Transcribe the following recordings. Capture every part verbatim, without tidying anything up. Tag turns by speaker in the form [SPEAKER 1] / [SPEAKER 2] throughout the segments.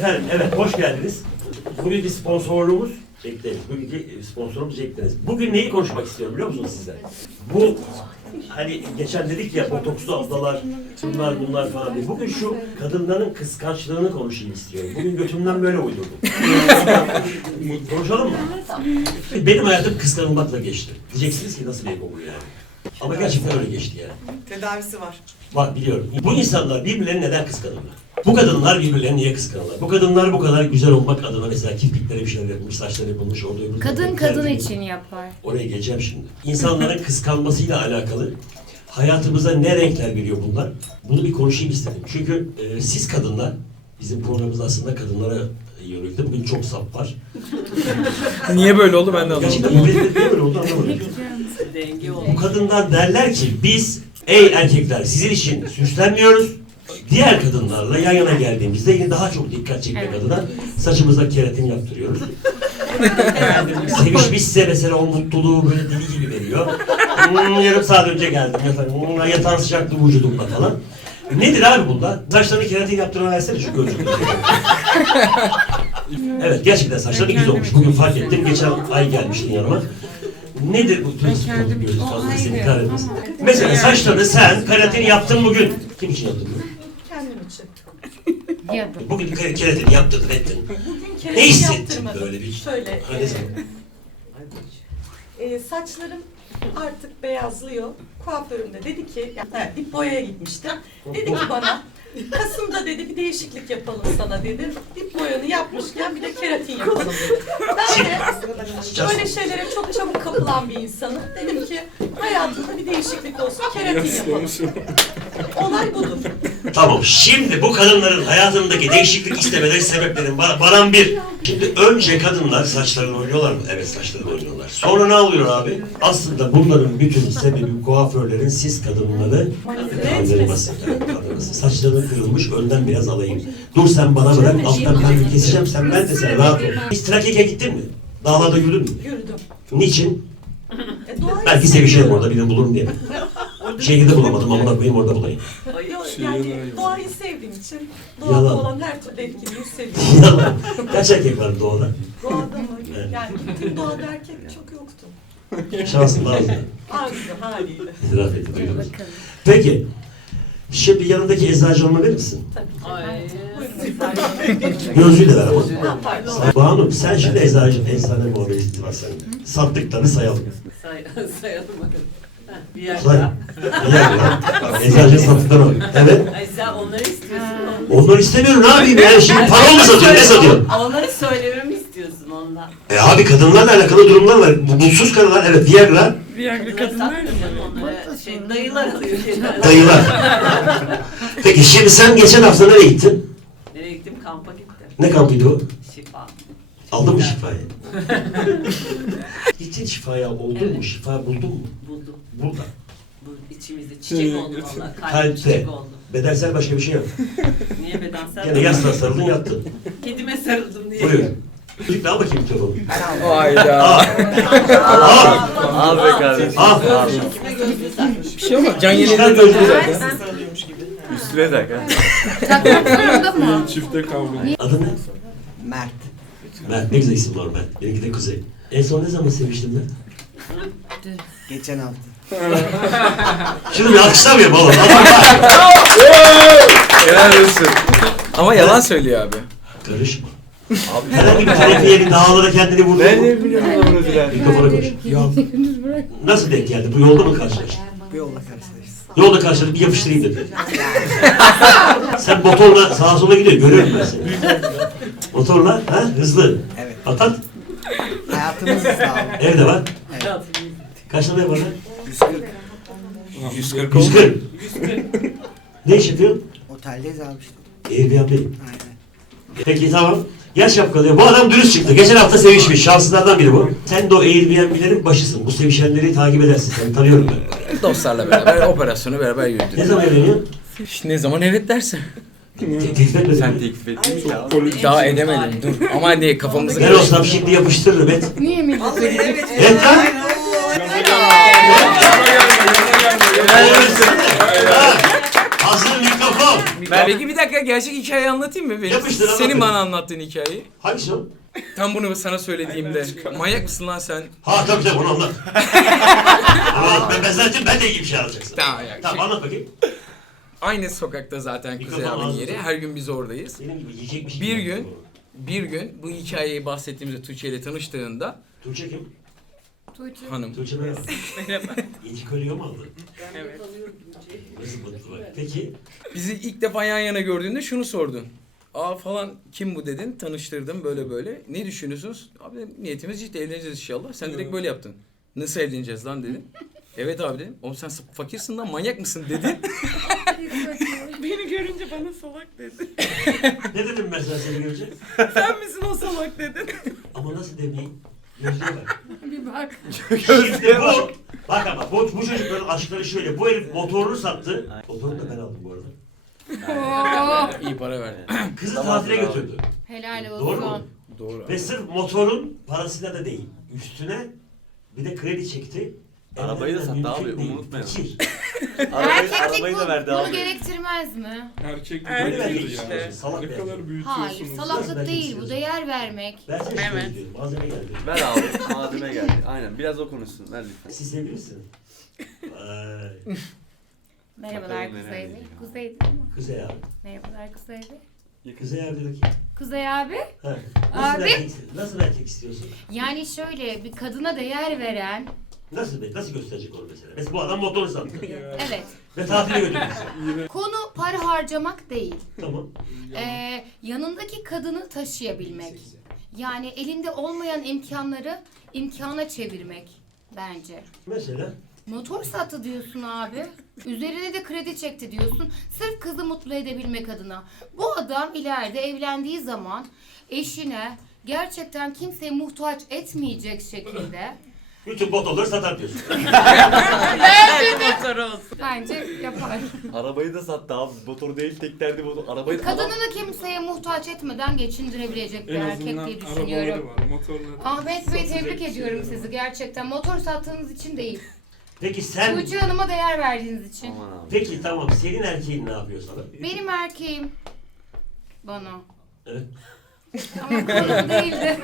[SPEAKER 1] Efendim, evet hoş geldiniz. Bugünkü sponsorluğumuz Jack Daniels. Bugünkü sponsorumuz Jack Daniels. Bugün neyi konuşmak istiyorum biliyor musunuz sizler? Bu hani geçen dedik ya botokslu ablalar, bunlar bunlar falan diye. Bugün şu kadınların kıskançlığını konuşayım istiyorum. Bugün götümden böyle uydurdum. Konuşalım mı? Benim hayatım kıskanılmakla geçti. Diyeceksiniz ki nasıl bir ego bu yani? Ama gerçekten öyle geçti yani.
[SPEAKER 2] Tedavisi var.
[SPEAKER 1] Bak biliyorum. Bu insanlar birbirlerini neden kıskanırlar? Bu kadınlar birbirlerini niye kıskanırlar? Bu kadınlar bu kadar güzel olmak adına mesela kirpiklere bir şeyler yapılmış, saçları yapılmış, orada öbür
[SPEAKER 3] Kadın kadın için yapar.
[SPEAKER 1] Oraya geleceğim şimdi. İnsanların kıskanmasıyla alakalı hayatımıza ne renkler veriyor bunlar? Bunu bir konuşayım istedim. Çünkü e, siz kadınlar, bizim programımız aslında kadınlara yönelikti. Bugün çok sap var.
[SPEAKER 4] Niye böyle oldu ben de anlamadım.
[SPEAKER 1] Gerçekten bu niye böyle oldu anlamadım. Bu kadınlar derler ki biz ey erkekler sizin için süslenmiyoruz. Diğer kadınlarla yan yana geldiğimizde yine daha çok dikkat çekmek evet. adına saçımıza keratin yaptırıyoruz. Sevişmişse mesela o mutluluğu böyle deli gibi veriyor. Hmm, yarım saat önce geldim yatan, hmm, yatağın sıcaklığı vücudumda falan. Nedir abi bunda? Saçlarını keratin yaptırma versene şu gözlüğü. Evet gerçekten saçları güzel olmuş. Bugün fark ettim. Geçen ay gelmiştin yanıma. Nedir bu tür sıkıntı gözü fazla seni kahretmesin. Mesela saçlarını sen keratin yaptın bugün. Kim için yaptın bugün?
[SPEAKER 2] Kendim için.
[SPEAKER 1] Bugün keratini yaptırdın ettin.
[SPEAKER 2] Bugün
[SPEAKER 1] Ne hissettin
[SPEAKER 2] yaptırmadım.
[SPEAKER 1] böyle bir?
[SPEAKER 2] Şöyle.
[SPEAKER 1] Hani
[SPEAKER 2] E, e, saçlarım artık beyazlıyor. Kuaförüm de dedi ki, yani dip boyaya gitmiştim. Dedi ki bana, Kasım'da dedi bir değişiklik yapalım sana dedi. Dip boyanı yapmışken bir de keratin yapalım dedi. Ben de böyle şeylere çok çabuk kapılan bir insanım. Dedim ki hayatımda bir değişiklik olsun, keratin yapalım. Olay budur.
[SPEAKER 1] Tamam şimdi bu kadınların hayatındaki değişiklik istemeleri sebeplerin ba baran bir. Şimdi önce kadınlar saçlarını oynuyorlar mı? Evet saçlarını oynuyorlar. Sonra ne oluyor abi? Aslında bunların bütün sebebi kuaförlerin siz kadınları kandırması. Evet, kandırması. Saçlarını kırılmış önden biraz alayım. Dur sen bana bırak alttan bir keseceğim sen ben de sen rahat ol. Hiç Trakya'ya gittin mi? Dağlarda yürüdün mü?
[SPEAKER 2] Yürüdüm.
[SPEAKER 1] Niçin?
[SPEAKER 2] E, doğayı
[SPEAKER 1] Belki sevişirim orada birini bulurum diye. Şehirde bulamadım ama da koyayım orada bulayım.
[SPEAKER 2] Yani doğayı sevdiğim için doğada
[SPEAKER 1] Yalan.
[SPEAKER 2] olan her türlü etkinliği seviyorum.
[SPEAKER 1] Yalan. Kaç erkek var doğada?
[SPEAKER 2] Doğada mı? Yani bütün doğada erkek çok yoktu.
[SPEAKER 1] Şansın daha azdı.
[SPEAKER 2] Azdı haliyle.
[SPEAKER 1] İtiraf etti duydunuz. Peki. Şimdi yanındaki eczacı olma verir misin?
[SPEAKER 2] Tabii.
[SPEAKER 5] Ay.
[SPEAKER 1] Gözlüğü de ver ama.
[SPEAKER 2] Ha, pardon.
[SPEAKER 1] Banu sen şimdi eczacı, eczane muhabbeti var senin. Sattıklarını sayalım.
[SPEAKER 5] Say, sayalım bakalım. Ha, bir
[SPEAKER 1] Say.
[SPEAKER 5] yerden.
[SPEAKER 1] Bir dakika. Eczacı sattıklarını var. Evet.
[SPEAKER 5] Ay sen onları istiyorsun.
[SPEAKER 1] Onları istemiyorum ne yapayım yani şimdi para mı satıyor ne satıyor?
[SPEAKER 5] Onları söylememi istiyorsun ondan.
[SPEAKER 1] E abi kadınlarla alakalı durumlar var. Bu mutsuz kadınlar evet Viagra.
[SPEAKER 5] Viagra kadınlar mı? Onları şey dayılar alıyor.
[SPEAKER 1] Dayılar. Peki şimdi sen geçen hafta nereye gittin?
[SPEAKER 5] Nereye gittim? Kampa gittim.
[SPEAKER 1] Ne kampıydı o?
[SPEAKER 5] Şifa.
[SPEAKER 1] Aldın mı şifayı? Gittin şifaya oldun mu? Şifa buldun mu?
[SPEAKER 5] Buldum.
[SPEAKER 1] Burada.
[SPEAKER 5] Bu içimizde çiçek oldu valla. Kalbim
[SPEAKER 1] Kalpte.
[SPEAKER 5] çiçek oldu.
[SPEAKER 1] Bedensel başka bir şey yok.
[SPEAKER 5] Niye bedensel?
[SPEAKER 1] Gene yastığa sarıldın yattın.
[SPEAKER 5] Kedime sarıldım diye.
[SPEAKER 1] Buyur. Çocuk al bakayım telefonu.
[SPEAKER 4] Hayda.
[SPEAKER 1] Al. Al.
[SPEAKER 4] Al be kardeşim.
[SPEAKER 1] Al.
[SPEAKER 5] Kime gözlüğü takmış.
[SPEAKER 4] Bir şey olmaz. Can
[SPEAKER 1] İşler
[SPEAKER 4] yeniden
[SPEAKER 1] böyle.
[SPEAKER 4] gözlü zaten.
[SPEAKER 2] Sarılıyormuş gibi.
[SPEAKER 6] Üstüne tak ha.
[SPEAKER 3] Takmak zorunda mı?
[SPEAKER 6] Çifte kavga.
[SPEAKER 1] Adın ne?
[SPEAKER 2] Mert.
[SPEAKER 1] Mert. Ne güzel isim var Mert. Benimki de Kuzey. En son ne zaman seviştin lan?
[SPEAKER 2] Geçen hafta.
[SPEAKER 1] Şunu bir alkışlamayayım oğlum.
[SPEAKER 4] Helal olsun. Ama yalan söylüyor abi.
[SPEAKER 1] Karışma. Abi herhangi bir terapiye bir dağlara kendini vurdu.
[SPEAKER 6] Ben ne biliyorum adamın ödülen.
[SPEAKER 1] Mikrofona koş. Nasıl denk geldi? Bu yolda mı karşılaştın?
[SPEAKER 2] Bu yolla karşılaştık.
[SPEAKER 1] Yolda karşıladık bir yapıştırayım dedi. Sen motorla sağa sola gidiyor. Görüyorum ben seni. Motorla ha hızlı.
[SPEAKER 7] Evet.
[SPEAKER 1] Atat.
[SPEAKER 7] Hayatımız sağ olun.
[SPEAKER 1] Evde var.
[SPEAKER 7] Evet.
[SPEAKER 1] Kaç tane ev var lan?
[SPEAKER 7] yüz kırk.
[SPEAKER 4] yüz kırk
[SPEAKER 1] yüz kırk. Ne iş yapıyorsun?
[SPEAKER 7] Oteldeyiz abi işte.
[SPEAKER 1] Airbnb.
[SPEAKER 7] Aynen.
[SPEAKER 1] Peki tamam. Gel şapkalıya. Bu adam dürüst çıktı. Geçen hafta sevişmiş. Şanslılardan biri bu. Sen de o Airbnb'lerin başısın. Bu sevişenleri takip edersin. Seni tanıyorum ben.
[SPEAKER 4] Dostlarla beraber operasyonu beraber
[SPEAKER 1] Ne
[SPEAKER 4] yürüdük.
[SPEAKER 1] zaman evleniyorsun?
[SPEAKER 4] İşte ne zaman evet derse.
[SPEAKER 1] Te- Teklif etmedin
[SPEAKER 6] Sen
[SPEAKER 1] mi?
[SPEAKER 6] teklif ettin mi ya?
[SPEAKER 4] Daha edemedim dur. Ama hani kafamızı
[SPEAKER 1] Ben olsam şimdi yapıştırırım et.
[SPEAKER 3] Niye millete gidip?
[SPEAKER 1] Et lan! Helal olsun. Ha, Hazır mikrofon.
[SPEAKER 4] Ben peki bir dakika gerçek hikayeyi anlatayım mı? Benim,
[SPEAKER 1] Yapıştır, anlat
[SPEAKER 4] senin
[SPEAKER 1] bakayım.
[SPEAKER 4] bana anlattığın hikayeyi.
[SPEAKER 1] Hangisi o?
[SPEAKER 4] Tam bunu sana söylediğimde. Manyak mısın lan sen?
[SPEAKER 1] Ha tabii tabii onu anlat. Ama ben, ben zaten ben de ilgili bir şey alacaksın.
[SPEAKER 4] Tamam ya.
[SPEAKER 1] Tamam anlat bakayım.
[SPEAKER 4] Aynı sokakta zaten Kuzey
[SPEAKER 1] Mikrofon
[SPEAKER 4] abinin
[SPEAKER 1] ağzına.
[SPEAKER 4] yeri. Her gün biz oradayız.
[SPEAKER 1] Senin gibi yiyecek bir şey.
[SPEAKER 4] Bir
[SPEAKER 1] yok.
[SPEAKER 4] gün, bir gün bu hikayeyi bahsettiğimizde Tuğçe ile tanıştığında
[SPEAKER 1] Tuğçe kim?
[SPEAKER 3] Tuğçe.
[SPEAKER 4] hanım.
[SPEAKER 1] Tuğçe merhaba.
[SPEAKER 4] Merhaba.
[SPEAKER 1] İnci Kolye'yi mi aldın?
[SPEAKER 4] Evet.
[SPEAKER 1] Nasıl mutlu bak. Peki.
[SPEAKER 4] Bizi ilk defa yan yana gördüğünde şunu sordun. Aa falan kim bu dedin, tanıştırdım böyle böyle. Ne düşünüyorsunuz? Abi dedim, niyetimiz ciddi, evleneceğiz inşallah. Sen direkt böyle yaptın. Nasıl evleneceğiz lan dedin. Evet abi dedim. Oğlum sen fakirsin lan, manyak mısın dedin.
[SPEAKER 5] Beni görünce bana salak dedi.
[SPEAKER 1] Ne dedim mesela seni görünce?
[SPEAKER 5] Sen misin o salak dedin.
[SPEAKER 1] Ama nasıl demeyeyim? Gözlüğe bak.
[SPEAKER 3] Bir bak.
[SPEAKER 1] Şimdi bu. Bak ama bu, bu çocukların aşkları şöyle. Bu herif motorunu sattı. Motorunu da ben aldım bu arada.
[SPEAKER 3] Oo.
[SPEAKER 4] İyi para verdi.
[SPEAKER 1] Kızı tatile götürdü.
[SPEAKER 3] Helal olsun.
[SPEAKER 1] Doğru mu?
[SPEAKER 4] Doğru.
[SPEAKER 1] Ve sırf motorun parasıyla da değil. Üstüne bir de kredi çekti.
[SPEAKER 6] Arabayı da
[SPEAKER 1] Evlerinden
[SPEAKER 6] sattı abi,
[SPEAKER 1] mümkün değil.
[SPEAKER 6] unutmayalım.
[SPEAKER 1] Fikir.
[SPEAKER 6] Arabayı,
[SPEAKER 3] Erkeklik
[SPEAKER 6] arabayı
[SPEAKER 3] bu,
[SPEAKER 6] da verdi
[SPEAKER 3] bunu
[SPEAKER 6] abi.
[SPEAKER 3] gerektirmez mi?
[SPEAKER 8] Erkek
[SPEAKER 1] Öyle
[SPEAKER 8] böyle
[SPEAKER 1] belki
[SPEAKER 8] ya.
[SPEAKER 1] işte. Salak
[SPEAKER 8] Ne
[SPEAKER 1] belki.
[SPEAKER 8] kadar
[SPEAKER 3] Hayır,
[SPEAKER 8] büyütüyorsunuz.
[SPEAKER 3] salaklık
[SPEAKER 1] Belki
[SPEAKER 3] değil bu,
[SPEAKER 1] istiyorsun.
[SPEAKER 3] değer vermek.
[SPEAKER 1] Ben size şöyle
[SPEAKER 5] Evet.
[SPEAKER 1] diyorum. Malzeme geldi.
[SPEAKER 6] Ver abi, malzeme geldi. Aynen, biraz o konuşsun. Ver lütfen.
[SPEAKER 1] Siz sevgili misiniz? Vay.
[SPEAKER 3] Merhabalar
[SPEAKER 6] Bakalım
[SPEAKER 3] Kuzey
[SPEAKER 6] neler
[SPEAKER 3] Bey.
[SPEAKER 6] diyecek.
[SPEAKER 3] Kuzey değil mi?
[SPEAKER 1] Kuzey abi.
[SPEAKER 3] Merhabalar Kuzey Bey.
[SPEAKER 1] Kuzey abi dedi ki.
[SPEAKER 3] Kuzey abi.
[SPEAKER 1] Ha. Nasıl
[SPEAKER 3] Abi.
[SPEAKER 1] erkek, nasıl erkek istiyorsun?
[SPEAKER 3] Yani şöyle bir kadına değer veren,
[SPEAKER 1] Nasıl be? Nasıl gösterecek onu mesela? Mesela bu adam motor sattı.
[SPEAKER 3] evet.
[SPEAKER 1] Ve tatile götürdü bizi.
[SPEAKER 3] Konu para harcamak değil.
[SPEAKER 1] Tamam.
[SPEAKER 3] Ee, yanındaki kadını taşıyabilmek. Yani elinde olmayan imkanları imkana çevirmek bence.
[SPEAKER 1] Mesela
[SPEAKER 3] Motor sattı diyorsun abi. Üzerine de kredi çekti diyorsun. Sırf kızı mutlu edebilmek adına. Bu adam ileride evlendiği zaman eşine gerçekten kimseye muhtaç etmeyecek şekilde
[SPEAKER 1] bütün motorları satar diyorsun.
[SPEAKER 5] Motoru olsun.
[SPEAKER 3] bence yapar.
[SPEAKER 6] Arabayı da sattı abi. Motor değil, tek derdi motor. Arabayı adam...
[SPEAKER 3] Kadınını kimseye muhtaç etmeden geçindirebilecek bir
[SPEAKER 8] En
[SPEAKER 3] erkek
[SPEAKER 8] azından
[SPEAKER 3] diye
[SPEAKER 8] arabaları
[SPEAKER 3] düşünüyorum.
[SPEAKER 8] var, motorları.
[SPEAKER 3] Ahmet Bey
[SPEAKER 8] Satacak
[SPEAKER 3] tebrik
[SPEAKER 8] bir şey
[SPEAKER 3] ediyorum
[SPEAKER 8] yok.
[SPEAKER 3] sizi gerçekten. Motor sattığınız için değil.
[SPEAKER 1] Peki sen...
[SPEAKER 3] Tuğçe Hanım'a değer verdiğiniz için.
[SPEAKER 6] Aman abi.
[SPEAKER 1] Peki tamam. Senin erkeğin ne yapıyor sana?
[SPEAKER 3] Benim erkeğim bana.
[SPEAKER 1] Evet.
[SPEAKER 3] Ama konu değildi.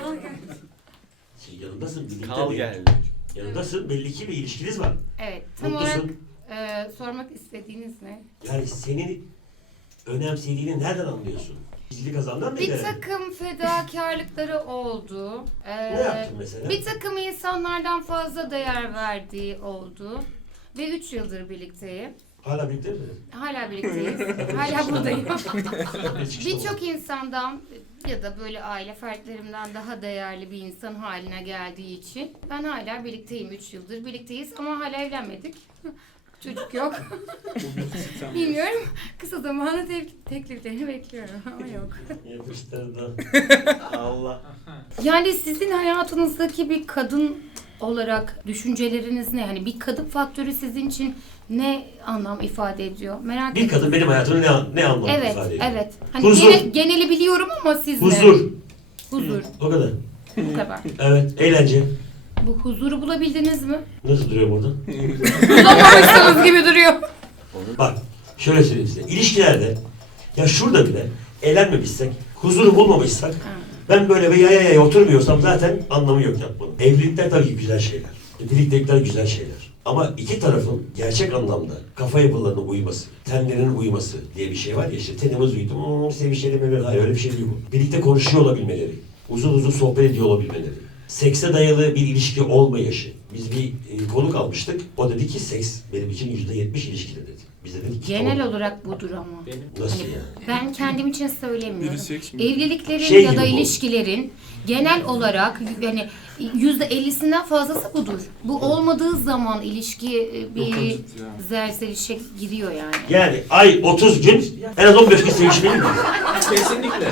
[SPEAKER 1] Sen yanındasın. Birlikte
[SPEAKER 6] Kal
[SPEAKER 1] değil.
[SPEAKER 6] geldi.
[SPEAKER 1] Yanındasın. Belli ki bir ilişkiniz var.
[SPEAKER 3] Evet, tam olarak
[SPEAKER 1] Mutlusun.
[SPEAKER 3] e, sormak istediğiniz ne?
[SPEAKER 1] Yani senin önemsediğini nereden anlıyorsun? Gizli kazandan mı
[SPEAKER 3] Bir
[SPEAKER 1] ileri?
[SPEAKER 3] takım fedakarlıkları oldu. E,
[SPEAKER 1] Ne yaptın mesela?
[SPEAKER 3] Bir takım insanlardan fazla değer verdiği oldu. Ve üç yıldır birlikteyim.
[SPEAKER 1] Hala birlikte mi?
[SPEAKER 3] Hala birlikteyiz. Hala buradayım.
[SPEAKER 1] Birçok
[SPEAKER 3] Birçok insandan ya da böyle aile fertlerimden daha değerli bir insan haline geldiği için ben hala birlikteyim. Üç yıldır birlikteyiz ama hala evlenmedik. Çocuk yok. Bilmiyorum. Kısa zamanda te- tekliflerini bekliyorum ama yok.
[SPEAKER 1] Yapıştırdı.
[SPEAKER 6] Allah.
[SPEAKER 3] Yani sizin hayatınızdaki bir kadın olarak düşünceleriniz ne? Hani bir kadın faktörü sizin için ne anlam ifade ediyor? Merak
[SPEAKER 1] Bir
[SPEAKER 3] ettim.
[SPEAKER 1] kadın benim hayatımda ne, ne anlam
[SPEAKER 3] Evet,
[SPEAKER 1] ifade ediyor?
[SPEAKER 3] evet. Hani
[SPEAKER 1] Huzur.
[SPEAKER 3] gene- geneli biliyorum ama siz ne?
[SPEAKER 1] Huzur.
[SPEAKER 3] Huzur.
[SPEAKER 1] O kadar.
[SPEAKER 3] Bu kadar.
[SPEAKER 1] Evet. Eğlence.
[SPEAKER 3] Bu huzuru bulabildiniz mi?
[SPEAKER 1] Nasıl duruyor burada?
[SPEAKER 3] Bulamamışsınız gibi duruyor.
[SPEAKER 1] Bak. Şöyle söyleyeyim size. İlişkilerde ya şurada bile eğlenmemişsek, huzuru bulmamışsak ben böyle bir yaya yaya oturmuyorsam zaten anlamı yok yapmanın. Evlilikler tabii ki güzel şeyler. Birliktelikler güzel şeyler. Ama iki tarafın gerçek anlamda kafa yapılarının uyuması, tenlerinin uyuması diye bir şey var ya işte tenimiz uydu, hmm, sevişelim mi? Hayır öyle bir şey değil bu. Birlikte konuşuyor olabilmeleri, uzun uzun sohbet ediyor olabilmeleri, sekse dayalı bir ilişki olmayışı. Biz bir e, konuk almıştık. O dedi ki seks benim için yüzde yetmiş ilişkide dedi. Biz de dedik ki
[SPEAKER 3] Genel
[SPEAKER 1] tamam.
[SPEAKER 3] olarak budur ama.
[SPEAKER 1] Nasıl
[SPEAKER 3] Hani
[SPEAKER 1] yani?
[SPEAKER 3] ben kendim için söylemiyorum.
[SPEAKER 8] Biri seks mi?
[SPEAKER 3] Evliliklerin
[SPEAKER 1] Şey
[SPEAKER 3] ya da
[SPEAKER 1] gibi bu.
[SPEAKER 3] ilişkilerin genel olarak yani yüzde ellisinden fazlası budur. Bu olmadığı zaman ilişki e, bir
[SPEAKER 8] Yok, ya.
[SPEAKER 3] zerselişe giriyor yani.
[SPEAKER 1] Yani ay otuz gün en az on beş gün sevişmeli mi?
[SPEAKER 6] Kesinlikle.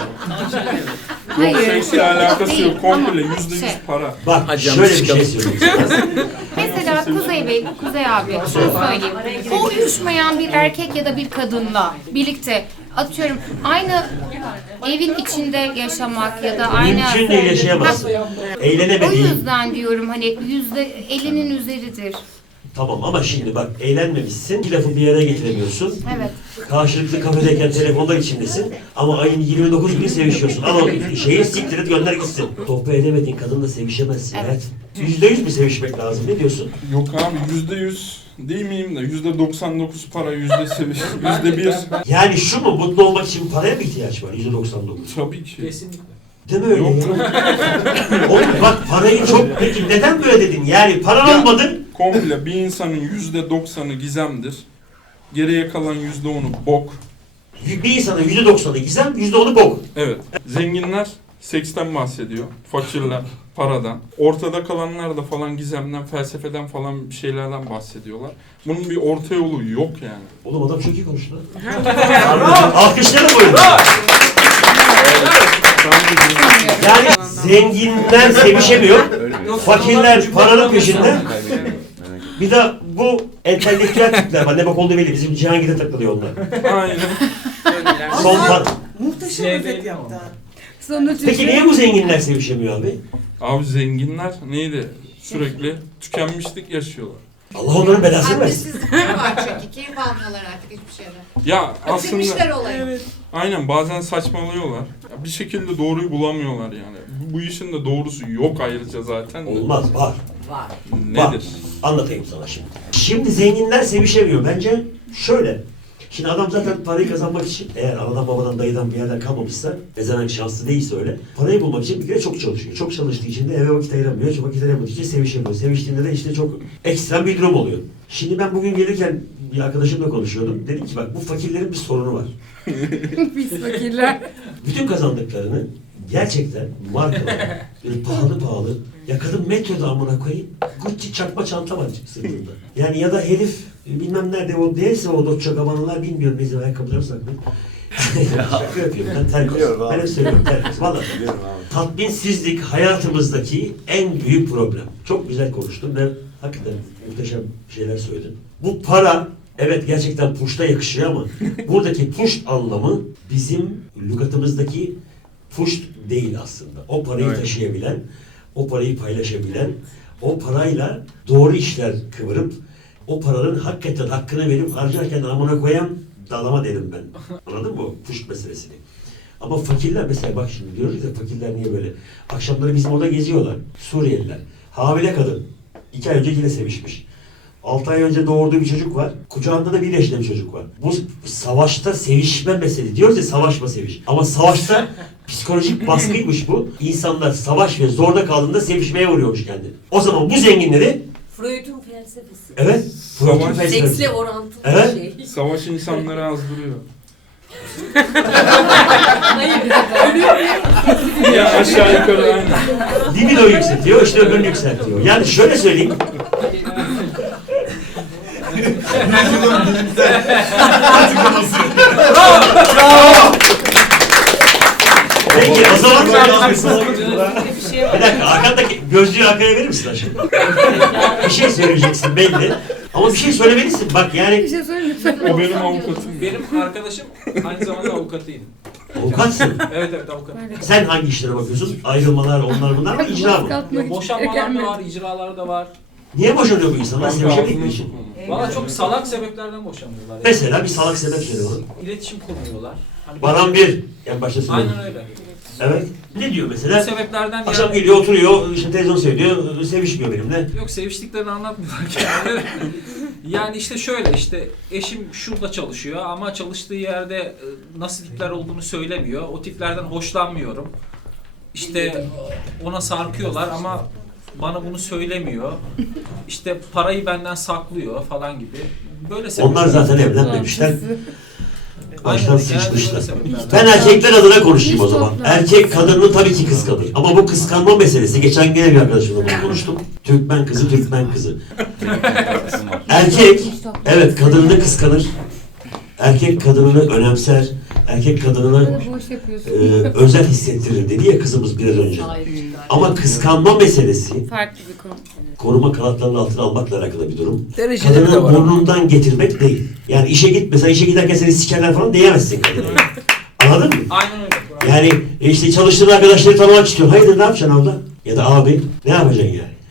[SPEAKER 3] Hayır.
[SPEAKER 8] Seksle alakası
[SPEAKER 3] Değil,
[SPEAKER 8] yok. Komple
[SPEAKER 3] ama
[SPEAKER 8] yüzde yüz
[SPEAKER 3] şey,
[SPEAKER 8] para.
[SPEAKER 1] Bak
[SPEAKER 4] Hadi
[SPEAKER 1] şöyle
[SPEAKER 4] canım,
[SPEAKER 1] bir şey
[SPEAKER 4] çıkalım.
[SPEAKER 1] söyleyeyim.
[SPEAKER 3] Mesela Kuzey Bey, Kuzey abi şunu söyleyeyim. O uyuşmayan bir erkek ya da bir kadınla birlikte atıyorum aynı evin içinde yaşamak ya da aynı...
[SPEAKER 1] Mümkün değil yaşayamazsın.
[SPEAKER 3] Ha, o
[SPEAKER 1] Eğlenemediğin.
[SPEAKER 3] yüzden diyorum hani yüzde ellinin üzeridir.
[SPEAKER 1] Tamam ama şimdi bak eğlenmemişsin, bir lafı bir yere getiremiyorsun.
[SPEAKER 3] Evet.
[SPEAKER 1] Karşılıklı kafedeyken telefonlar içindesin ama ayın yirmi dokuz günü sevişiyorsun. Al o şeyi siktir et gönder gitsin. Sohbet edemediğin kadınla sevişemezsin.
[SPEAKER 3] Evet.
[SPEAKER 1] Evet. Yüzde yüz mü sevişmek lazım? Ne diyorsun?
[SPEAKER 8] Yok abi yüzde yüz değil miyim de yüzde doksan dokuz para yüzde seviş yüzde bir
[SPEAKER 1] Yani şu mu? Mutlu olmak için paraya mı ihtiyaç var? Yüzde doksan dokuz.
[SPEAKER 8] tabii ki.
[SPEAKER 6] Kesinlikle.
[SPEAKER 1] Değil mi öyle
[SPEAKER 8] Yok.
[SPEAKER 1] ya? Oğlum bak parayı çok... Peki neden böyle dedin? Yani paran
[SPEAKER 8] Ya-
[SPEAKER 1] olmadı.
[SPEAKER 8] Komple bir insanın yüzde doksanı gizemdir. Geriye kalan yüzde onu bok.
[SPEAKER 1] Bir insanın yüzde doksanı gizem, yüzde onu bok.
[SPEAKER 8] Evet. Zenginler seksten bahsediyor. Fakirler paradan. Ortada kalanlar da falan gizemden, felsefeden falan bir şeylerden bahsediyorlar. Bunun bir orta yolu yok yani.
[SPEAKER 1] Oğlum adam çok iyi konuştu lan. Alkışlayalım bu yüzden. Yani zenginler sevişemiyor. Fakirler paranın peşinde. Bir de bu entelektüel tipler var. Ne bak olduğu belli. Bizim Cihangir'e takılıyor onlar.
[SPEAKER 8] Aynen.
[SPEAKER 1] Son par-
[SPEAKER 5] Muhteşem özet yaptı.
[SPEAKER 3] Sonuç
[SPEAKER 1] Peki niye bu zenginler sevişemiyor abi?
[SPEAKER 8] Abi zenginler neydi? Sürekli tükenmişlik yaşıyorlar.
[SPEAKER 1] Allah onların belasını versin.
[SPEAKER 9] Adresizlik var çünkü. Keyif almıyorlar artık hiçbir şeyden.
[SPEAKER 8] Ya aslında
[SPEAKER 9] Bitirmişler olayı.
[SPEAKER 8] aynen bazen saçmalıyorlar. Ya bir şekilde doğruyu bulamıyorlar yani. Bu, bu işin de doğrusu yok ayrıca zaten. de.
[SPEAKER 1] Olmaz, var.
[SPEAKER 5] Var.
[SPEAKER 8] Nedir?
[SPEAKER 1] Anlatayım sana şimdi. Şimdi zenginler sevişemiyor. Bence şöyle. Şimdi adam zaten parayı kazanmak için eğer anadan babadan dayıdan bir yerden kalmamışsa ve zaten şanslı değilse öyle parayı bulmak için bir kere çok çalışıyor. Çok çalıştığı için de eve vakit ayıramıyor. Çok vakit ayıramadığı için sevişemiyor. Seviştiğinde de işte çok ekstrem bir durum oluyor. Şimdi ben bugün gelirken bir arkadaşımla konuşuyordum. Dedim ki bak bu fakirlerin bir sorunu var.
[SPEAKER 3] biz fakirler.
[SPEAKER 1] Bütün kazandıklarını gerçekten markalar, böyle pahalı pahalı. Ya kadın metroda amına koyayım, Gucci çakma çanta var sırtında. Yani ya da herif bilmem nerede o neyse o Dolce Gabbana'lar bilmiyorum neyse ayakkabıları saklıyor. Şaka yapıyorum ben terk olsun. Ben hep söylüyorum terk olsun. Valla. Tatminsizlik hayatımızdaki en büyük problem. Çok güzel konuştun ve hakikaten muhteşem şeyler söyledin. Bu para evet gerçekten puşta yakışıyor ama buradaki puşt anlamı bizim lügatımızdaki puşt değil aslında. O parayı
[SPEAKER 8] Evet.
[SPEAKER 1] taşıyabilen, o parayı paylaşabilen, o parayla doğru işler kıvırıp o paranın hakikaten hakkını verip harcarken amına koyan dalama derim ben. Anladın mı o puşt meselesini? Ama fakirler mesela bak şimdi diyoruz ya fakirler niye böyle? Akşamları bizim orada geziyorlar. Suriyeliler. Hamile kadın. İki ay önce yine sevişmiş. Altı ay önce doğurduğu bir çocuk var. Kucağında da bir yaşında bir çocuk var. Bu savaşta sevişme meselesi. Diyoruz ya savaşma seviş. Ama savaşta psikolojik baskıymış bu. İnsanlar savaş ve zorda kaldığında sevişmeye vuruyormuş kendini. O zaman bu zenginleri
[SPEAKER 5] Freud'un felsefesi.
[SPEAKER 1] evet.
[SPEAKER 8] Savaş-
[SPEAKER 1] Freud'un felsefesi.
[SPEAKER 5] Seksle orantılı
[SPEAKER 1] Evet.
[SPEAKER 5] bir şey.
[SPEAKER 8] Savaş insanları azdırıyor. Ya aşağı yukarı aynen.
[SPEAKER 1] Libido yükseltiyor, işte öbürünü yükseltiyor. Yani şöyle söyleyeyim. Peki o zaman bir dakika arkandaki gözlüğü arkaya verir misin aşkım? Bir şey söyleyeceksin belli. Ama bir şey söylemelisin. Bak
[SPEAKER 3] Bir
[SPEAKER 1] yani
[SPEAKER 3] şey söyle lütfen.
[SPEAKER 8] O benim avukatım.
[SPEAKER 6] Benim arkadaşım aynı zamanda avukatıyım.
[SPEAKER 1] avukatsın.
[SPEAKER 6] Evet evet avukat.
[SPEAKER 1] Sen hangi işlere bakıyorsun? Ayrılmalar, onlar bunlar mı? İcra mı?
[SPEAKER 3] Kalkmak
[SPEAKER 6] Boşanmalar da var, icralar da var.
[SPEAKER 1] Niye boşanıyor bu insanlar? Sevişebilmek mi için?
[SPEAKER 6] Valla çok salak sebeplerden boşanıyorlar.
[SPEAKER 1] Mesela bir salak sebep söyle bana.
[SPEAKER 6] İletişim kurmuyorlar. Hani
[SPEAKER 1] Baran bir. En başta söyledim.
[SPEAKER 6] Aynen öyle.
[SPEAKER 1] Evet. Ne diyor
[SPEAKER 6] Bu
[SPEAKER 1] mesela?
[SPEAKER 6] sebeplerden
[SPEAKER 1] Akşam
[SPEAKER 6] yani...
[SPEAKER 1] geliyor, oturuyor, işte televizyon seyrediyor, sevişmiyor benimle.
[SPEAKER 6] Yok seviştiklerini anlatmıyorlar kendileri. Yani işte şöyle işte eşim şurada çalışıyor ama çalıştığı yerde e, nasıl tipler olduğunu söylemiyor. O tiplerden hoşlanmıyorum. İşte ona sarkıyorlar ama bana bunu söylemiyor. İşte parayı benden saklıyor falan gibi. Böyle sebepler.
[SPEAKER 1] Onlar zaten evlenmemişler. Baştan
[SPEAKER 6] Aynen, genelde
[SPEAKER 1] sıçmışlar.
[SPEAKER 6] böyle sebeplerden.
[SPEAKER 1] Ben erkekler adına konuşayım o zaman. Erkek kadını tabii ki kıskanır. Ama bu kıskanma meselesi, geçen gene bir arkadaşımla bunu konuştum. Türkmen kızı, Türkmen kızı. Erkek, evet kadını kıskanır. Erkek kadınını önemser. Erkek kadınını
[SPEAKER 3] Boş yapıyorsun.
[SPEAKER 1] e, özel hissettirir dedi ya kızımız biraz önce. Ama kıskanma meselesi
[SPEAKER 3] Farklı bir konu.
[SPEAKER 1] koruma kanatlarının altına almakla alakalı bir durum.
[SPEAKER 4] Dereceli bir de
[SPEAKER 1] Kadını
[SPEAKER 4] var. ama.
[SPEAKER 1] burnundan getirmek değil. Yani işe git, mesela işe giderken seni sikerler falan diyemezsin kadına. Anladın mı?
[SPEAKER 6] Aynen öyle.
[SPEAKER 1] Yani e, işte çalıştığın arkadaşları tanımak istiyorsun. Hayırdır ne yapacaksın abla? Ya da abi ne yapacaksın yani?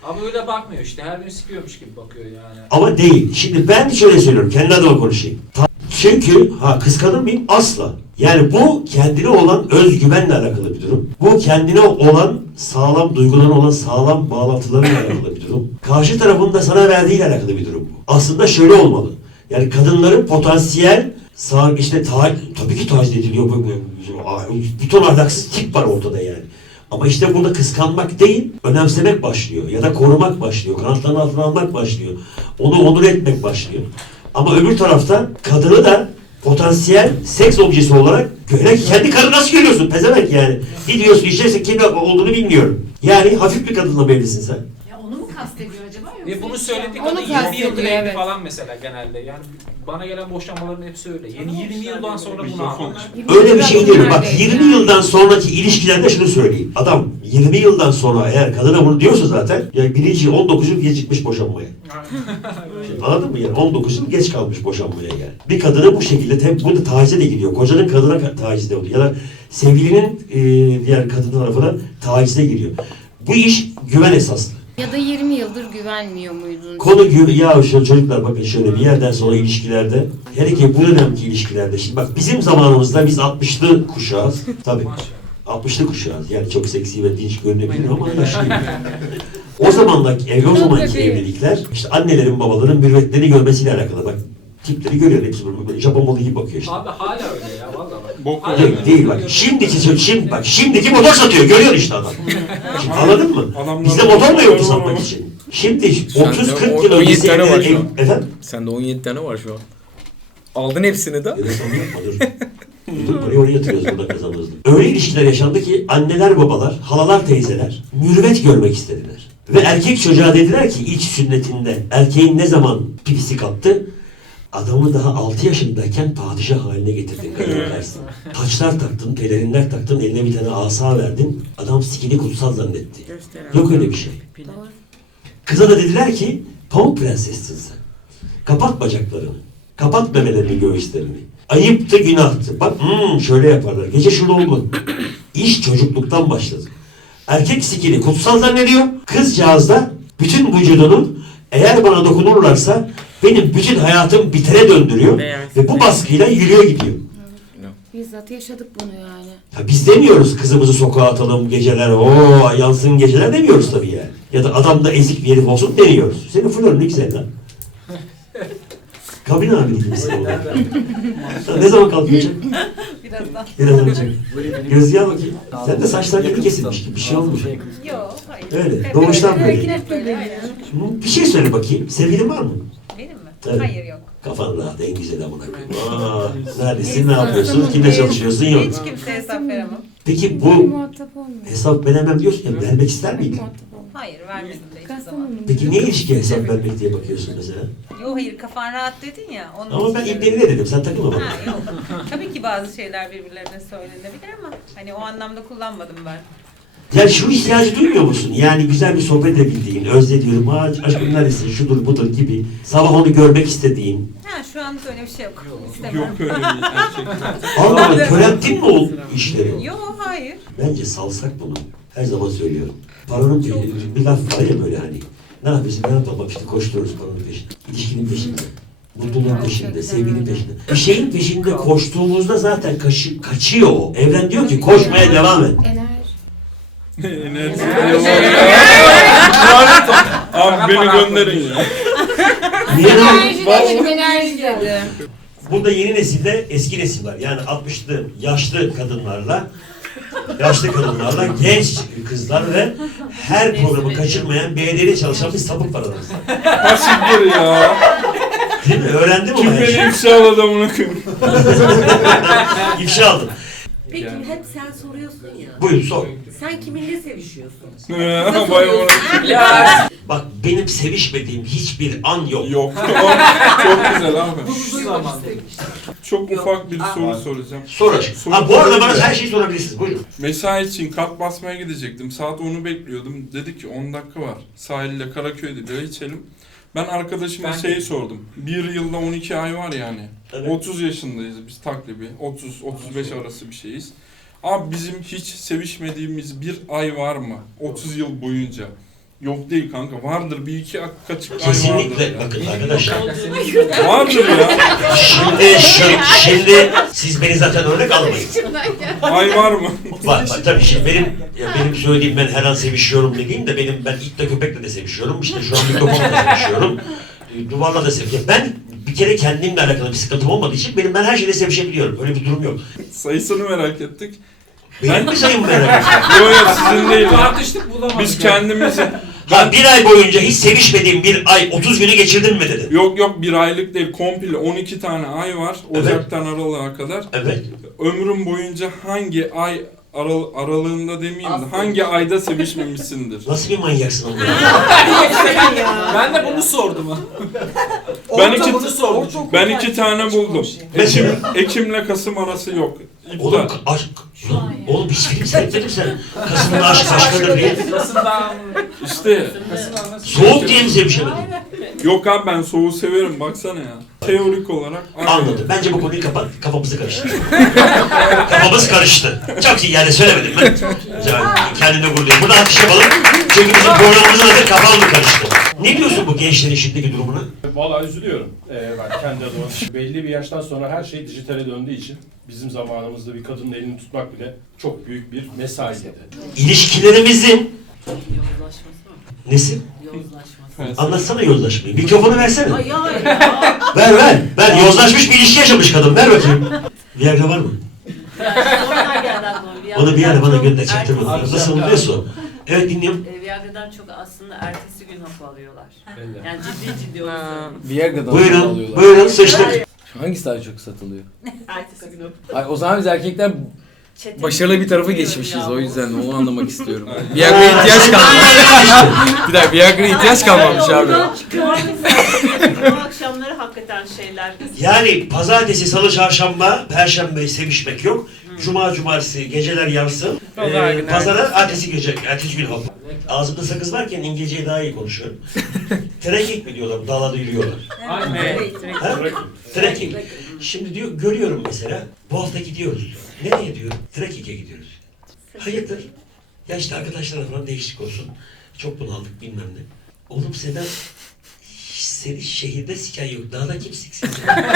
[SPEAKER 6] Ama öyle bakmıyor işte. Her gün sikiyormuş gibi bakıyor yani.
[SPEAKER 1] Ama değil. Şimdi ben şöyle söylüyorum. Kendi adıma konuşayım. Ta- Çünkü ha kıskanır mıyım? Asla. Yani bu kendine olan özgüvenle alakalı bir durum. Bu kendine olan sağlam duyguların olan sağlam bağlantılarıyla alakalı bir durum. Karşı tarafın da sana verdiğiyle alakalı bir durum bu. Aslında şöyle olmalı. Yani kadınların potansiyel sağ işte ta, tabii ki taciz ediliyor. Bu- bu- bu- Bir ton ahlaksız tip var ortada yani. Ama işte burada kıskanmak değil, önemsemek başlıyor. Ya da korumak başlıyor. Kanatlarının altına almak başlıyor. Onu onur etmek başlıyor. Ama öbür tarafta kadını da potansiyel seks objesi olarak göre kendi kadını nasıl görüyorsun? Pezevenk yani. Gidiyorsun işte sen kim olduğunu bilmiyorum. Yani hafif bir kadınla mı evlisin sen?
[SPEAKER 9] Ya onu mu kastediyor acaba yoksa?
[SPEAKER 6] Ve bunu söylediği
[SPEAKER 3] Onu
[SPEAKER 6] kadın yirmi
[SPEAKER 3] kastediyor,
[SPEAKER 6] yıldır evli
[SPEAKER 3] evet.
[SPEAKER 6] falan mesela genelde. Yani bana gelen boşanmaların hepsi öyle. Yeni yirmi yıldan sonra bunu anlamış.
[SPEAKER 1] Öyle bir şey değil. Bak yirmi yıldan sonraki ilişkilerde şunu söyleyeyim. Adam yirmi yıldan sonra eğer kadına bunu diyorsa zaten ya birinci on dokuz yıl gecikmiş boşanmaya. Şimdi anladın mı yani? on dokuz yıl geç kalmış boşanmaya yani. Bir kadını bu şekilde tabi burada tacize de gidiyor. Kocanın kadına ka- taciz de oluyor. Ya da sevgilinin e, diğer kadın tarafına tacize giriyor. Bu iş güven esaslı.
[SPEAKER 3] Ya da yirmi yıldır güvenmiyor muydun?
[SPEAKER 1] Konu gü ya şu çocuklar bakın şöyle bir yerden sonra ilişkilerde hele ki bu dönemki ilişkilerde şimdi bak bizim zamanımızda biz altmışlı kuşağız. Tabii. altmışlı kuşağız. Yani çok seksi ve dinç görünebilir ama yaşlıyım. O zamandaki ev, o zamanki evlilikler işte annelerin babaların mürüvvetleri görmesiyle alakalı. Bak tipleri görüyor hepsi böyle Japon malı gibi bakıyor işte.
[SPEAKER 6] Abi hala öyle ya vallahi bak.
[SPEAKER 8] Bok
[SPEAKER 6] Hala
[SPEAKER 1] Değil,
[SPEAKER 6] öyle
[SPEAKER 1] değil bak.
[SPEAKER 6] görüyorum.
[SPEAKER 1] Şimdiki şimdi bak şimdiki motor satıyor. Görüyor işte adam. Şimdi anladın mı?
[SPEAKER 8] Adamlar-
[SPEAKER 1] Bizde motor mu yoktu satmak için? Şimdi
[SPEAKER 4] Sende
[SPEAKER 1] otuz kırk
[SPEAKER 4] on-
[SPEAKER 1] yıl
[SPEAKER 4] on yedi
[SPEAKER 1] öncesi
[SPEAKER 4] tane var
[SPEAKER 1] evlen-
[SPEAKER 4] şu an.
[SPEAKER 1] ev- efendim?
[SPEAKER 4] Sende on yedi tane var şu an. Aldın hepsini de.
[SPEAKER 1] Evet, onu yapma, dur. Dur, parayı oraya yatırıyoruz burada kazanırız. Öyle ilişkiler yaşandı ki anneler, babalar, halalar, teyzeler mürüvvet görmek istediler. Ve erkek çocuğa dediler ki ilk sünnetinde erkeğin ne zaman pipisi kaptı? Adamı daha altı yaşındayken padişah haline getirdin kadının karşısına. Taçlar taktın, pelerinler taktın, eline bir tane asa verdin. Adam sikini kutsal zannetti. Yok öyle bir şey. Kıza da dediler ki pamuk prensessin sen. Kapat bacaklarını. Kapat memelerini, göğüslerini. Ayıptı, günahtı. Bak hmm, şöyle yaparlar. Gece şurada oldu. İş çocukluktan başladı. Erkek sikini kutsal zannediyor. Kızcağız da bütün vücudunun eğer bana dokunurlarsa benim bütün hayatım bitere döndürüyor. Ve bu baskıyla yürüyor gidiyor.
[SPEAKER 3] Bizzat yaşadık bunu yani.
[SPEAKER 1] Ya biz demiyoruz kızımızı sokağa atalım geceler, o yansın geceler demiyoruz tabii yani. Ya da adam da ezik bir herif olsun demiyoruz. Senin flörün ne güzel lan. Kabin abi değil misin oğlum? Sen ne zaman kalkacaksın?
[SPEAKER 2] Birazdan.
[SPEAKER 1] Birazdan olacak. Gözlüğe bakayım. Sen de saçlar yeni kesilmiş gibi bir şey olmuş.
[SPEAKER 2] Yok, hayır.
[SPEAKER 1] Öyle.
[SPEAKER 2] Hep
[SPEAKER 1] Doğuştan
[SPEAKER 2] öyle.
[SPEAKER 1] böyle.
[SPEAKER 2] Hep böyle. aynen.
[SPEAKER 1] Hı, bir şey söyle bakayım. Sevgilin var mı?
[SPEAKER 2] Benim mi?
[SPEAKER 1] Tabii.
[SPEAKER 2] Hayır yok.
[SPEAKER 1] Kafan rahat, en güzel amına koyayım. Aa, neredesin, ne yapıyorsun, kimle çalışıyorsun, yok.
[SPEAKER 2] Hiç kimseye hesap veremem.
[SPEAKER 1] Peki
[SPEAKER 3] Bu
[SPEAKER 1] bu
[SPEAKER 3] muhatap olmuyor.
[SPEAKER 1] hesap veremem diyorsun ya, vermek ister miydin?
[SPEAKER 3] Muhatap olmuyor.
[SPEAKER 2] Hayır vermedim de hiçbir zaman.
[SPEAKER 1] Peki niye ilişkiye hesap vermek diye bakıyorsun mesela?
[SPEAKER 2] Yok hayır kafan rahat dedin ya. Onun
[SPEAKER 1] Ama ben
[SPEAKER 2] için
[SPEAKER 1] ibneni ne dedim, sen takılma bana.
[SPEAKER 2] Ha yok. Tabii ki bazı şeyler birbirlerine söylenebilir ama hani o anlamda kullanmadım ben.
[SPEAKER 1] Yani şu ihtiyacı duymuyor musun? Yani güzel bir sohbet edebildiğin, özlediğin, aa aşkım neredesin, şudur budur gibi. Sabah onu görmek istediğin.
[SPEAKER 2] Ha şu an öyle bir şey yok. İstemem.
[SPEAKER 8] Yok öyle bir gerçekten.
[SPEAKER 1] Allah Allah, körelttin mi o işleri?
[SPEAKER 2] Yok hayır.
[SPEAKER 1] Bence salsak bunu. Her zaman söylüyorum. Paranın peşinde, bir laf var ya böyle hani. Ne yapıyorsun, ne yapalım işte koşturuyoruz paranın peşinde. İlişkinin peşinde. Mutluluğun peşinde, sevginin peşinde. Bir şeyin peşinde koştuğumuzda zaten kaşı, kaçıyor o. Evren diyor ki koşmaya devam et.
[SPEAKER 3] Enerji.
[SPEAKER 8] Enerji. Abi beni gönderin ya.
[SPEAKER 1] Niye lan?
[SPEAKER 3] Enerji demedim, enerji dedi.
[SPEAKER 1] Burada yeni nesilde eski nesil var. Yani altmışlı yaşlı kadınlarla yaşlı kadınlarla genç kızlar ve her programı kaçırmayan B D L'de çalışan bir sapık var aramızda.
[SPEAKER 8] Ha siktir ya.
[SPEAKER 1] Değil mi? Öğrendim
[SPEAKER 8] Kim
[SPEAKER 1] ama her
[SPEAKER 8] beni
[SPEAKER 1] şeyi.
[SPEAKER 8] ifşa adamına koyayım.
[SPEAKER 1] İfşa aldım.
[SPEAKER 5] Peki
[SPEAKER 8] Yani.
[SPEAKER 5] hep sen soruyorsun ya.
[SPEAKER 1] Buyur sor.
[SPEAKER 5] Sen kiminle sevişiyorsun?
[SPEAKER 8] Vay ona.
[SPEAKER 6] Ya
[SPEAKER 1] Bak benim sevişmediğim hiçbir an yok.
[SPEAKER 8] Yok. Çok güzel abi.
[SPEAKER 6] şu zaman.
[SPEAKER 8] Çok ufak bir soru soracağım.
[SPEAKER 1] Sor aşkım.
[SPEAKER 8] Soru
[SPEAKER 1] Ha bu arada bana
[SPEAKER 8] sorunca-
[SPEAKER 1] her şeyi sorabilirsiniz. Buyurun.
[SPEAKER 8] Mesai için kat basmaya gidecektim. Saat onu bekliyordum. Dedi ki on dakika var. Sahilde Karaköy'de bira içelim. Ben arkadaşıma
[SPEAKER 6] Ben
[SPEAKER 8] şeyi
[SPEAKER 6] de.
[SPEAKER 8] sordum. Bir yılda on iki ay var yani.
[SPEAKER 1] Evet.
[SPEAKER 8] otuz yaşındayız biz takribi. otuz otuz beş arası bir şeyiz. Abi bizim hiç sevişmediğimiz bir ay var mı? otuz yıl boyunca. Yok değil kanka. Vardır bir iki kaçık ay
[SPEAKER 1] Kesinlikle.
[SPEAKER 8] vardır ya.
[SPEAKER 1] Bakın arkadaşlar.
[SPEAKER 8] Vardır ya.
[SPEAKER 1] Şimdi, şimdi, şimdi siz beni zaten örnek almayın.
[SPEAKER 8] Ay var mı?
[SPEAKER 1] Var, var tabii şimdi benim ya benim söylediğim ben her an sevişiyorum dediğim de benim ben itle köpekle de sevişiyorum. İşte şu an mikrofonla da sevişiyorum. e, Duvarla da sevişiyorum. Ben bir kere kendimle alakalı bir sıkıntım olmadığı için benim ben her şeyle sevişebiliyorum. Öyle bir durum yok.
[SPEAKER 8] Sayısını merak ettik.
[SPEAKER 1] Benim mi sayım merak ettim?
[SPEAKER 8] Yok yok sizin değil ya.
[SPEAKER 6] Tartıştık bulamadık.
[SPEAKER 8] Biz kendimizi...
[SPEAKER 1] Ha bir ay boyunca hiç sevişmediğim bir ay otuz günü geçirdin mi dedi.
[SPEAKER 8] Yok yok bir aylık değil komple on iki tane ay var.
[SPEAKER 1] Evet.
[SPEAKER 8] Ocaktan Aralık'a kadar.
[SPEAKER 1] Evet.
[SPEAKER 8] Ömrüm boyunca hangi ay aral aralığında demeyeyim de hangi ayda sevişmemişsindir?
[SPEAKER 1] Nasıl bir manyaksın oğlum?
[SPEAKER 6] Ben de bunu sordum.
[SPEAKER 8] Ben iki,
[SPEAKER 6] bunu sordum.
[SPEAKER 8] ben iki tane buldum.
[SPEAKER 1] Mesela?
[SPEAKER 8] Ekim, Ekim'le Kasım arası yok.
[SPEAKER 1] Oğlum
[SPEAKER 8] İptal.
[SPEAKER 1] aşk... Lan, oğlum hiç film seyretmedin sen. Kasım'da aşk başkadır diye.
[SPEAKER 6] Kasım'dan...
[SPEAKER 8] İşte
[SPEAKER 1] Soğuk diye mi sevişemedin?
[SPEAKER 8] yok abi ben soğuğu severim baksana ya. Teorik olarak aynı.
[SPEAKER 1] Anladım. Bence bu konuyu kapat. Kafamızı karıştı. Kafamız karıştı. Çok iyi yani söylemedim ben. Güzel. Kendimle gurur duyuyorum. Burada alkış yapalım. Çünkü bizim programımızın adı kafam mı karıştı? Ne diyorsun bu gençlerin şimdiki durumuna?
[SPEAKER 10] Vallahi üzülüyorum ee, ben kendi adıma. Belli bir yaştan sonra her şey dijitale döndüğü için bizim zamanımızda bir kadının elini tutmak bile çok büyük bir mesaiydi.
[SPEAKER 1] İlişkilerimizin
[SPEAKER 5] Yozlaşması mı?
[SPEAKER 1] nesi?
[SPEAKER 5] Yozlaşması.
[SPEAKER 1] Anlatsana yozlaşmayı. Mikrofonu versene.
[SPEAKER 5] Ay ya ya.
[SPEAKER 1] Ver ver. Ver. Yozlaşmış bir ilişki yaşamış kadın. Ver bakayım. Viagra var mı?
[SPEAKER 5] Sonradan geldi aklıma.
[SPEAKER 1] Onu bir ara bana
[SPEAKER 5] çok
[SPEAKER 1] gönder. Çaktırma.
[SPEAKER 5] ertesi-
[SPEAKER 1] Nasıl oluyorsa o. Evet dinliyorum.
[SPEAKER 5] E, Viagra'dan çok aslında ertesi gün hapı alıyorlar. Yani ciddi ciddi onu söylüyorum.
[SPEAKER 4] Viagra'dan
[SPEAKER 1] Buyurun.
[SPEAKER 4] alıyorlar.
[SPEAKER 1] Buyurun sıçtık.
[SPEAKER 4] Hangisi daha çok satılıyor?
[SPEAKER 5] Ertesi gün hapı.
[SPEAKER 4] Ay, o zaman biz erkekler
[SPEAKER 5] Çetin
[SPEAKER 4] başarılı bir tarafa
[SPEAKER 5] biliyorum
[SPEAKER 4] geçmişiz.
[SPEAKER 5] ya.
[SPEAKER 4] O yüzden onu anlamak istiyorum. Viagra'ya ihtiyaç kalmamış. Bir dakika Viagra'ya ihtiyaç kalmamış abi.
[SPEAKER 5] Oradan çıkıyor. Bu akşamları hakikaten şeyler.
[SPEAKER 1] Yani pazartesi, salı, çarşamba, perşembe sevişmek yok. Cuma, cumartesi, geceler yansın.
[SPEAKER 7] Pazar
[SPEAKER 1] Ee,
[SPEAKER 7] günü
[SPEAKER 1] pazara ertesi gece, ertesi gün hafta. Ağzımda sakız varken İngilizceyi daha iyi konuşuyorum. Trekking mi diyorlar, dağlarda yürüyorlar.
[SPEAKER 6] Aynen.
[SPEAKER 1] Ha? Trekking. Şimdi diyor, görüyorum mesela, bu hafta gidiyoruz diyor. Nereye diyor? Trekking'e gidiyoruz. Hayırdır? Ya işte arkadaşlarla falan değişiklik olsun. Çok bunaldık bilmem ne. Oğlum Seda, seni şehirde siken yok, dağda kim siksin?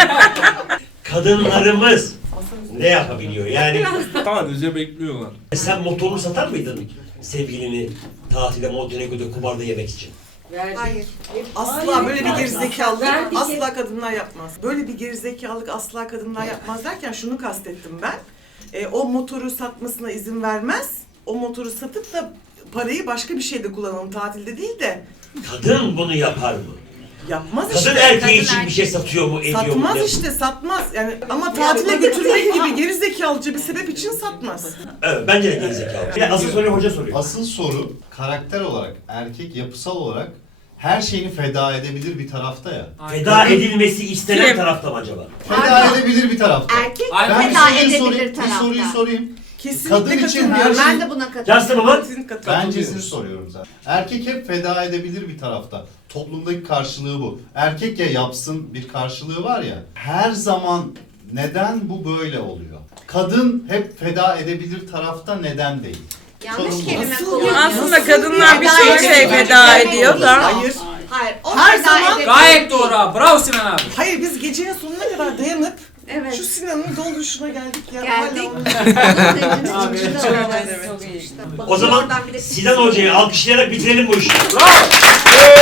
[SPEAKER 1] Kadınlarımız ne yapabiliyor yani?
[SPEAKER 8] Sadece bekliyorlar.
[SPEAKER 1] Sen motorunu satar mıydın sevgilini tatile Montenegro'da kumarda yemek için?
[SPEAKER 11] Hayır. Asla böyle bir gerizekalılık asla kadınlar yapmaz. Böyle bir gerizekalılık asla kadınlar yapmaz derken şunu kastettim ben. E, o motoru satmasına izin vermez. O motoru satıp da parayı başka bir şeyde kullanalım tatilde değil de
[SPEAKER 1] Kadın bunu yapar mı?
[SPEAKER 11] yapmaz
[SPEAKER 1] Kadın
[SPEAKER 11] işte.
[SPEAKER 1] erkeği için bir şey satıyor mu, ediyor mu?
[SPEAKER 11] Satmaz
[SPEAKER 1] Ne-
[SPEAKER 11] işte satmaz. Yani ama tatile götürmek gibi gerizekalıca bir sebep için satmaz.
[SPEAKER 1] Evet, bence de gerizekalı. Bir de asıl soruyu hoca soruyor.
[SPEAKER 12] Asıl soru karakter olarak, erkek yapısal olarak her şeyini feda edebilir bir tarafta ya.
[SPEAKER 1] Feda edilmesi istenen tarafta mı acaba?
[SPEAKER 12] Feda edebilir bir tarafta.
[SPEAKER 9] Erkek
[SPEAKER 12] Ben bir
[SPEAKER 9] feda
[SPEAKER 12] soruyu
[SPEAKER 9] edebilir
[SPEAKER 12] sorayım, bir
[SPEAKER 9] tarafta.
[SPEAKER 12] soruyu sorayım.
[SPEAKER 11] Kesinlikle
[SPEAKER 12] Kadın için her
[SPEAKER 11] katılmıyorum.
[SPEAKER 12] şey-
[SPEAKER 9] Ben de buna katılıyorum.
[SPEAKER 1] Justin Baba,
[SPEAKER 11] Kesinlikle
[SPEAKER 12] Bencesini
[SPEAKER 11] katılıyorum.
[SPEAKER 12] soruyorum zaten. Erkek hep feda edebilir bir tarafta. Toplumdaki karşılığı bu. Erkek ya yapsın bir karşılığı var ya. Her zaman neden bu böyle oluyor? Kadın hep feda edebilir tarafta neden değil?
[SPEAKER 9] Yanlış
[SPEAKER 12] Sorun bu.
[SPEAKER 9] kelime
[SPEAKER 11] Asıl
[SPEAKER 9] kullanıyorsun.
[SPEAKER 11] aslında
[SPEAKER 9] kadınlar bir sürü şey feda ediyor
[SPEAKER 11] da. Hayır.
[SPEAKER 9] Hayır, o
[SPEAKER 11] Her
[SPEAKER 9] feda
[SPEAKER 11] zaman-
[SPEAKER 9] edebilir
[SPEAKER 6] Gayet
[SPEAKER 9] değil.
[SPEAKER 6] doğru abi. Bravo Sinan abi.
[SPEAKER 11] Hayır biz gecenin sonuna kadar dayanıp
[SPEAKER 9] Evet.
[SPEAKER 11] şu Sinan'ın doluşuna geldik ya.
[SPEAKER 9] Geldik.
[SPEAKER 11] Hala onu-
[SPEAKER 9] Abi,
[SPEAKER 11] çok
[SPEAKER 9] çok
[SPEAKER 11] evet.
[SPEAKER 9] iyi.
[SPEAKER 1] o zaman Sinan Hoca'yı alkışlayarak bitirelim bu işi.
[SPEAKER 6] Bravo.